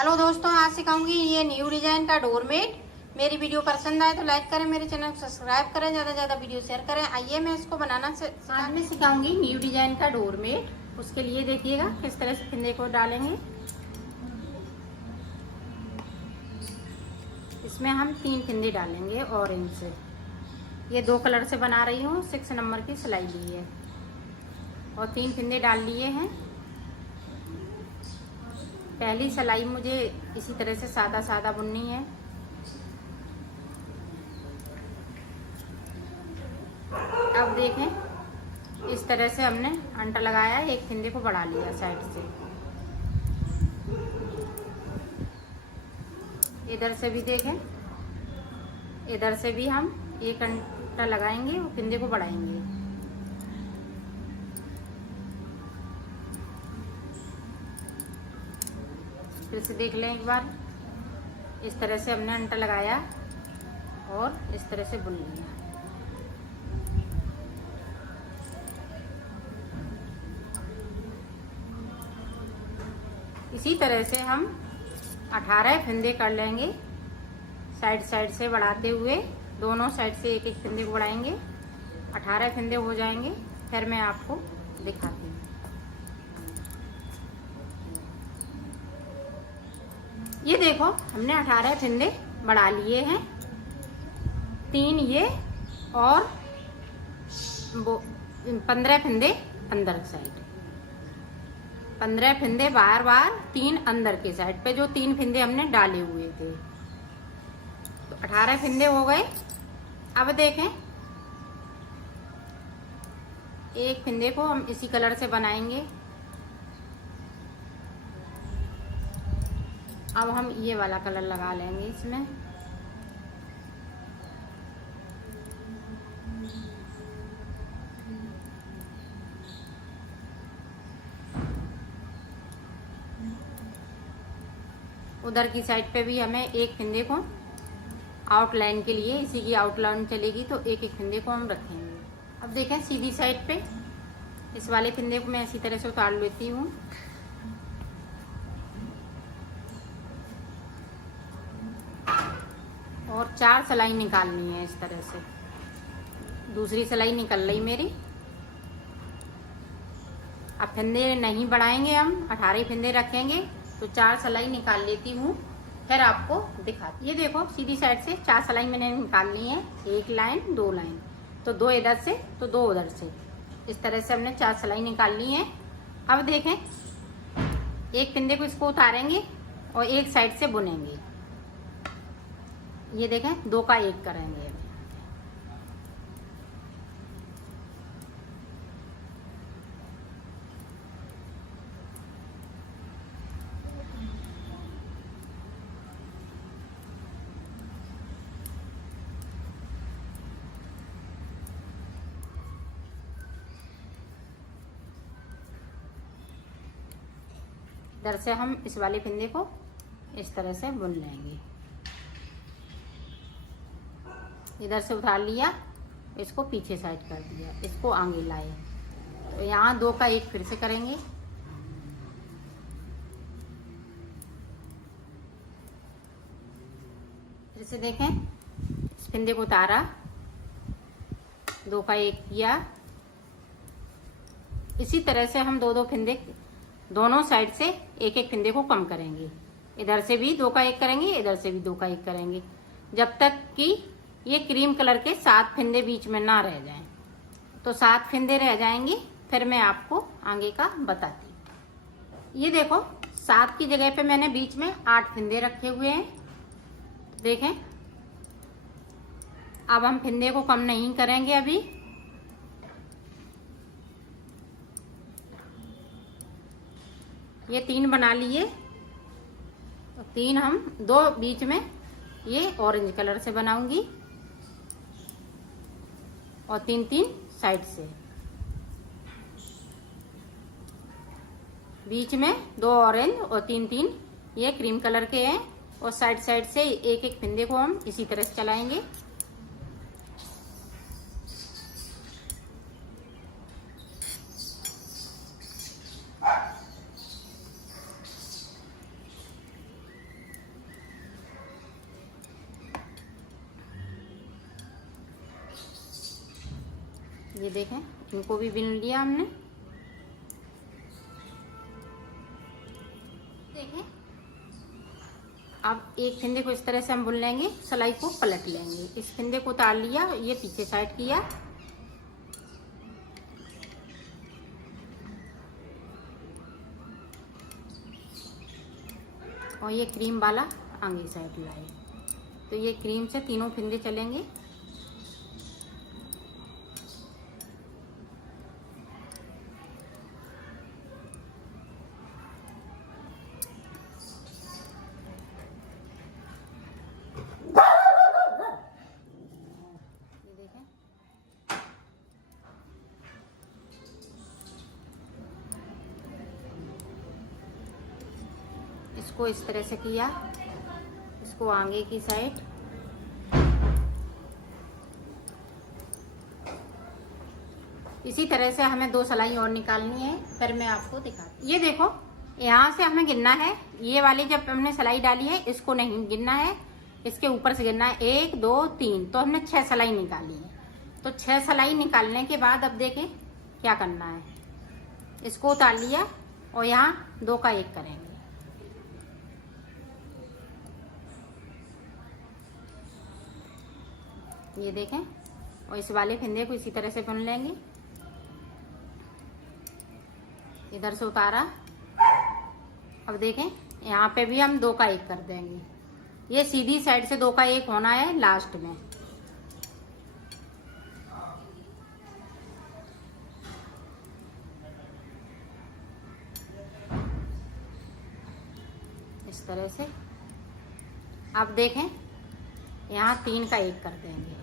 Hello दोस्तों, आज सिखाऊंगी ये न्यू डिजाइन का डोरमेट। मेरी वीडियो पसंद आए तो लाइक करें, मेरे चैनल को सब्सक्राइब करें, ज़्यादा से ज़्यादा वीडियो शेयर करें। आइए मैं इसको बनाना आज मैं सिखाऊंगी न्यू डिजाइन का डोरमेट। उसके लिए देखिएगा किस तरह से फिंदे को डालेंगे। इसमें हम 3 फिंदे डालेंगे ऑरेंज से। ये 2 कलर से बना रही हूँ। 6 नंबर की सिलाई ली है और 3 फिंदे डाल लिए हैं। पहली सिलाई मुझे इसी तरह से सादा सादा बुननी है। अब देखें, इस तरह से हमने अंटा लगाया, एक फिंदे को बढ़ा लिया साइड से। इधर से भी देखें, इधर से भी हम एक अंटा लगाएंगे और फिंदे को बढ़ाएंगे। फिर से देख लें एक बार। इस तरह से हमने अंटा लगाया और इस तरह से बुन लिया। इसी तरह से हम 18 फिंदे कर लेंगे, साइड साइड से बढ़ाते हुए। दोनों साइड से एक एक फिंदे को बढ़ाएंगे। 18 फिंदे हो जाएंगे, फिर मैं आपको दिखाती हूँ। ये देखो, हमने 18 फिंदे बढ़ा लिए हैं। 3 ये और 15 फिंदे अंदर साइड, 15 फिंदे बार बार, 3 अंदर के साइड पे जो 3 फिंदे हमने डाले हुए थे। तो 18 फिंदे हो गए। अब देखें, एक फिंदे को हम इसी कलर से बनाएंगे। अब हम ये वाला कलर लगा लेंगे इसमें। उधर की साइड पे भी हमें एक फिंदे को आउटलाइन के लिए, इसी की आउटलाइन चलेगी तो एक एक फिंदे को हम रखेंगे। अब देखें, सीधी साइड पे इस वाले फिंदे को मैं इसी तरह से उतार लेती हूँ। और 4 सिलाई निकालनी है इस तरह से। दूसरी सिलाई निकल रही मेरी। अब फिंदे नहीं बढ़ाएंगे, हम 18 फिंदे रखेंगे तो 4 सिलाई निकाल लेती हूँ, फिर आपको दिखाती। ये देखो, सीधी साइड से 4 सिलाई मैंने निकालनी है। 1 लाइन 2 लाइन, तो 2 इधर से तो 2 उधर से। इस तरह से हमने 4 सिलाई निकालनी है। अब देखें, एक फिंदे को इसको उतारेंगे और एक साइड से बुनेंगे। ये देखें, 2 का 1 करेंगे। इधर से हम इस वाले फिंदे को इस तरह से बुन लेंगे। इधर से उतार लिया, इसको पीछे साइड कर दिया, इसको आगे लाए। तो यहाँ 2 का 1 फिर से करेंगे। फिर से देखें, इस फिंदे को उतारा, 2 का 1 किया। इसी तरह से हम 2-2 फिंदे दोनों साइड से एक एक फिंदे को कम करेंगे। इधर से भी 2 का 1 करेंगे, इधर से भी 2 का 1 करेंगे, जब तक कि ये क्रीम कलर के 7 फिंदे बीच में ना रह जाएं। तो 7 फिंदे रह जाएंगे, फिर मैं आपको आगे का बताती। ये देखो, 7 की जगह पे मैंने बीच में 8 फिंदे रखे हुए हैं। देखें, अब हम फिंदे को कम नहीं करेंगे। अभी ये 3 बना लिए, तो 3 हम 2 बीच में ये ऑरेंज कलर से बनाऊंगी और 3-3 साइड से। बीच में 2 ऑरेंज और 3-3 ये क्रीम कलर के हैं, और साइड साइड से एक एक फिंदे को हम इसी तरह से चलाएंगे। ये देखें, इनको भी बिन लिया हमने। देखें, अब एक फिंदे को इस तरह से हम बुन लेंगे, सिलाई को पलट लेंगे। इस फिंदे को उतार लिया, ये पीछे साइड किया, और ये क्रीम वाला आगे साइड लाए। तो ये क्रीम से तीनों फिंदे चलेंगे। ये देखें, इसको इस तरह से किया, इसको आगे की साइड, इसी तरह से हमें 2 सिलाई और निकालनी है, फिर मैं आपको दिखाती। ये देखो, यहाँ से हमें गिनना है, ये वाली जब हमने सिलाई डाली है इसको नहीं गिनना है, इसके ऊपर से गिनना है 1 2 3। तो हमने 6 सिलाई निकाली है। तो 6 सिलाई निकालने के बाद अब देखें क्या करना है। इसको उतार लिया और यहाँ 2 का 1 करेंगे। ये देखें, और इस वाले फिंदे को इसी तरह से बुन लेंगे। इधर से उतारा, अब देखें यहाँ पे भी हम 2 का 1 कर देंगे। ये सीधी साइड से 2 का 1 होना है लास्ट में। इस तरह से अब देखें, यहाँ 3 का 1 कर देंगे।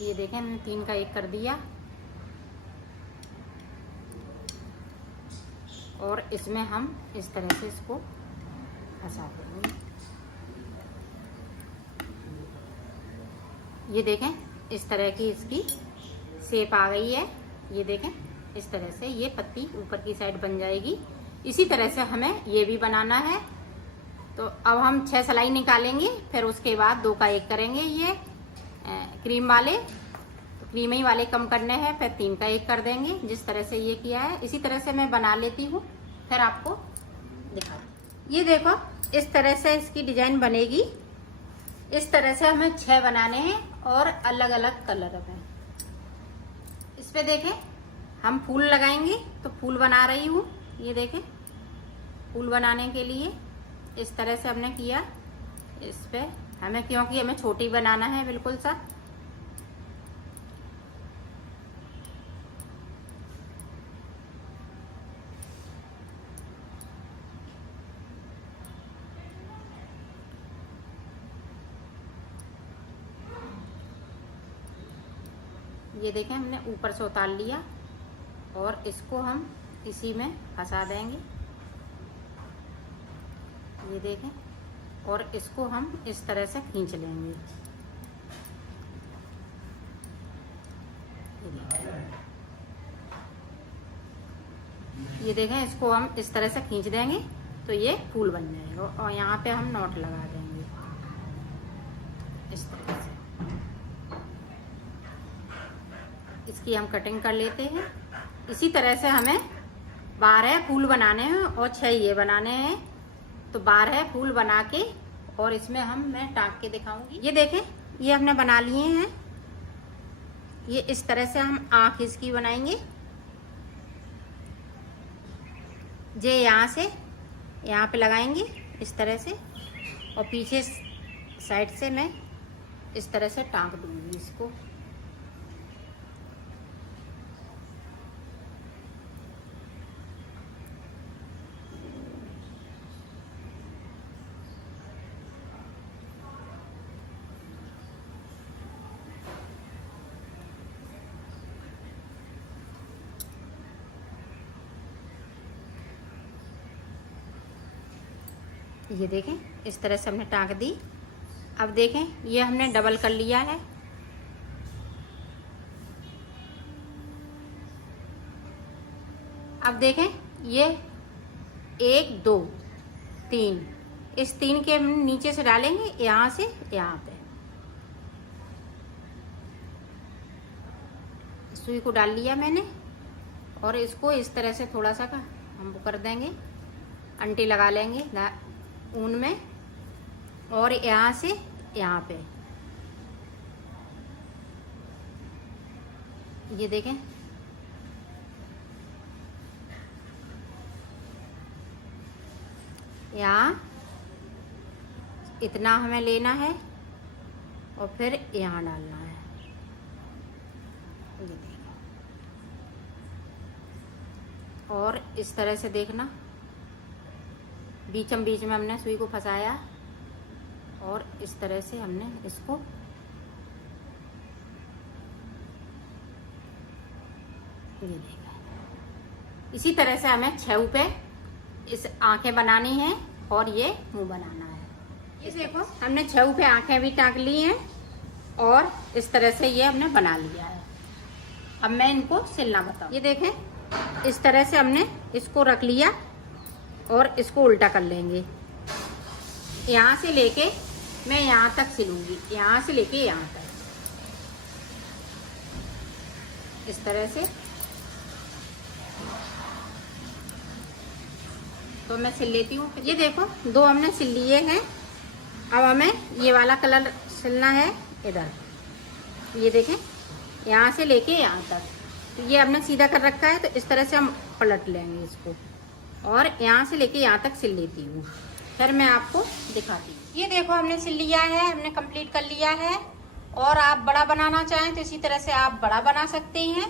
ये देखें, हमने 3 का 1 कर दिया, और इसमें हम इस तरह से इसको फंसा देंगे। ये देखें, इस तरह की इसकी शेप आ गई है। ये देखें, इस तरह से ये पत्ती ऊपर की साइड बन जाएगी। इसी तरह से हमें ये भी बनाना है। तो अब हम 6 सिलाई निकालेंगे, फिर उसके बाद 2 का 1 करेंगे। ये क्रीम वाले, तो क्रीम ही वाले कम करने हैं, फिर 3 का 1 कर देंगे। जिस तरह से ये किया है इसी तरह से मैं बना लेती हूँ, फिर आपको दिखाती। ये देखो, इस तरह से इसकी डिजाइन बनेगी। इस तरह से हमें 6 बनाने हैं और अलग अलग कलर में। इस पे देखें, हम फूल लगाएंगे, तो फूल बना रही हूँ। ये देखें, फूल बनाने के लिए इस तरह से हमने किया। इस पे हमें, क्योंकि हमें छोटी बनाना है बिल्कुल सा, ये देखें हमने ऊपर से उतार लिया और इसको हम इसी में फंसा देंगे। ये देखें, और इसको हम इस तरह से खींच लेंगे। ये देखें, इसको हम इस तरह से खींच देंगे तो ये फूल बन जाएगा। और यहाँ पे हम नॉट लगा देंगे इस तरह से। इसकी हम कटिंग कर लेते हैं। इसी तरह से हमें 12 फूल बनाने हैं और 6 ये बनाने हैं। तो 12 फूल बना के और इसमें मैं टांग के दिखाऊंगी। ये देखें, ये हमने बना लिए हैं। ये इस तरह से हम आँख इसकी बनाएंगे। जे यहाँ से यहाँ पे लगाएंगे इस तरह से, और पीछे साइड से मैं इस तरह से टांग दूंगी इसको। ये देखें, इस तरह से हमने टांग दी। अब देखें, ये हमने डबल कर लिया है। अब देखें, ये 1 2 3, इस 3 के हम नीचे से डालेंगे यहाँ से यहाँ पे। सुई को डाल लिया मैंने और इसको इस तरह से थोड़ा सा का हम वो कर देंगे, अंटी लगा लेंगे ऊन में और यहाँ से यहाँ पे ये देखें यहाँ इतना हमें लेना है और फिर यहाँ डालना है। ये देखिए और इस तरह से देखना बीच में हमने सुई को फंसाया और इस तरह से हमने इसको ये देखा। इसी तरह से हमें 6 पे इस आंखें बनानी हैं और ये मुंह बनाना है। ये देखो हमने 6 पे आंखें भी टाँक ली हैं और इस तरह से ये हमने बना लिया है। अब मैं इनको सिलना बताऊँ। ये देखें इस तरह से हमने इसको रख लिया और इसको उल्टा कर लेंगे। यहाँ से लेके मैं यहाँ तक सिलूंगी, यहाँ से लेके यहाँ तक इस तरह से। तो मैं सिल लेती हूँ। ये देखो 2 हमने सिल लिए हैं। अब हमें ये वाला कलर सिलना है इधर। ये देखें यहाँ से लेके यहाँ तक। तो ये हमने सीधा कर रखा है, तो इस तरह से हम पलट लेंगे इसको और यहाँ से लेके यहाँ तक सिल लेती हूँ। फिर मैं आपको दिखाती हूँ। ये देखो हमने सिल लिया है, हमने कंप्लीट कर लिया है। और आप बड़ा बनाना चाहें तो इसी तरह से आप बड़ा बना सकते हैं।